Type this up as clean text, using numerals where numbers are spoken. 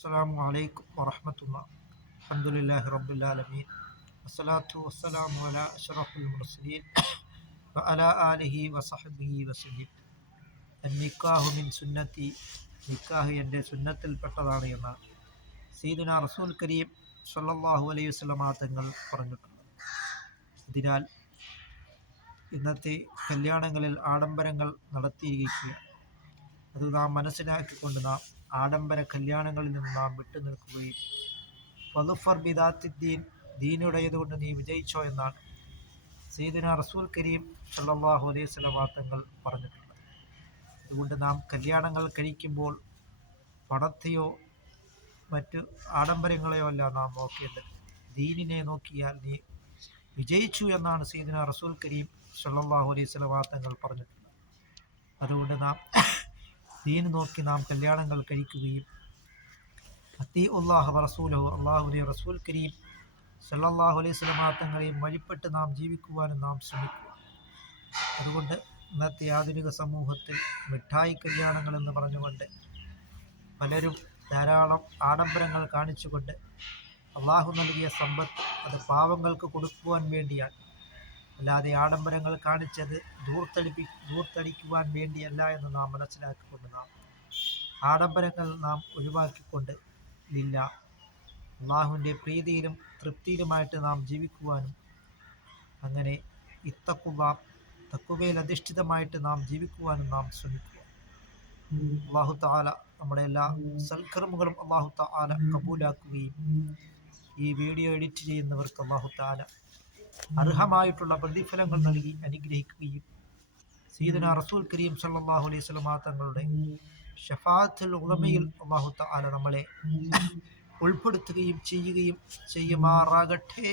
السلام عليكم ورحمة الله. الحمد لله رب العالمين والصلاة والسلام على أشرف المرسلين وعلى آله وصحبه وسلم. النكاح من സുന്നത്തി, നിക്കാഹ് എൻ്റെ സുന്നത്തിൽ പെട്ടതാണ് എന്ന് സയ്യിദുനാ റസൂൽ കരീം സ്വല്ലല്ലാഹു അലൈഹി വസല്ലമ തങ്ങൾ പറഞ്ഞിട്ടുണ്ട്. അതിനാൽ ഇന്നത്തെ കല്യാണങ്ങളിൽ ആഡംബരങ്ങൾ നടത്തിയിരിക്കുകയാണ്. അത് നാം മനസ്സിലാക്കിക്കൊണ്ട് നാം ആഡംബര കല്യാണങ്ങളിൽ നിന്ന് നാം വിട്ടുനിൽക്കുകയും ഫളുഫർ ബിദാത്തിദ്ദീൻ, ദീനുടേതുകൊണ്ട് നീ വിജയിച്ചോ എന്നാണ് സയ്യിദുനാ റസൂൽ കരീം സ്വല്ലല്ലാഹു അലൈഹി വസല്ലമ തങ്ങൾ പറഞ്ഞിട്ടുള്ളത്. അതുകൊണ്ട് നാം കല്യാണങ്ങൾ കഴിക്കുമ്പോൾ പണത്തെയോ മറ്റു ആഡംബരങ്ങളെയോ അല്ല നാം നോക്കേണ്ടത്, ദീനിനെ നോക്കിയാൽ നീ വിജയിച്ചു എന്നാണ് സയ്യിദുനാ റസൂൽ കരീം സ്വല്ലല്ലാഹു അലൈഹി വസല്ലമ തങ്ങൾ പറഞ്ഞിട്ടുള്ളത്. അതുകൊണ്ട് നാം ദീൻ നോക്കി നാം കല്യാണങ്ങൾ കഴിക്കുകയും അത്തീഉല്ലാഹ വറസൂലഹു, അള്ളാഹുവിനെ റസൂൽ കരീം സല്ലല്ലാഹു അലൈഹി വസല്ലമ തങ്ങളെയും വഴിപ്പെട്ട് നാം ജീവിക്കുവാനും നാം ശ്രമിക്കുക. അതുകൊണ്ട് ഇന്നത്തെ ആധുനിക സമൂഹത്തിൽ മിഠായി കല്യാണങ്ങൾ എന്ന് പറഞ്ഞുകൊണ്ട് പലരും ധാരാളം ആഡംബരങ്ങൾ കാണിച്ചുകൊണ്ട് അള്ളാഹു നൽകിയ സമ്പത്ത് അത് പാവങ്ങൾക്ക് കൊടുക്കുവാൻ വേണ്ടിയാണ്, അല്ലാതെ ആഡംബരങ്ങൾ കാണിച്ചത് ധൂർത്തടിക്കുവാൻ വേണ്ടിയല്ല എന്ന് നാം മനസ്സിലാക്കിക്കൊണ്ട് നാം ആഡംബരങ്ങൾ നാം ഒഴിവാക്കിക്കൊണ്ട് അള്ളാഹുവിൻ്റെ പ്രീതിയിലും തൃപ്തിയിലുമായിട്ട് നാം ജീവിക്കുവാനും അങ്ങനെ തഖ്വയിൽ അധിഷ്ഠിതമായിട്ട് നാം ജീവിക്കുവാനും നാം ശ്രമിക്കുക. അല്ലാഹു തആല നമ്മുടെ എല്ലാ സൽക്കർമ്മങ്ങളും അല്ലാഹു തആല കബൂലാക്കുകയും ഈ വീഡിയോ എഡിറ്റ് ചെയ്യുന്നവർക്ക് അല്ലാഹു തആല അർഹമായിട്ടുള്ള പ്രതിഫലങ്ങൾ നൽകി അനുഗ്രഹിക്കുകയും സയ്യിദുനാ റസൂൽ കരീം സല്ലല്ലാഹു അലൈഹി വസല്ലമ തങ്ങളുടെ ശഫാഅത്തുൽ ഉളമയിൽ അല്ലാഹു തആല നമ്മളെ ഉൾപ്പെടുത്തുകയും ചെയ്യുമാറാകട്ടെ.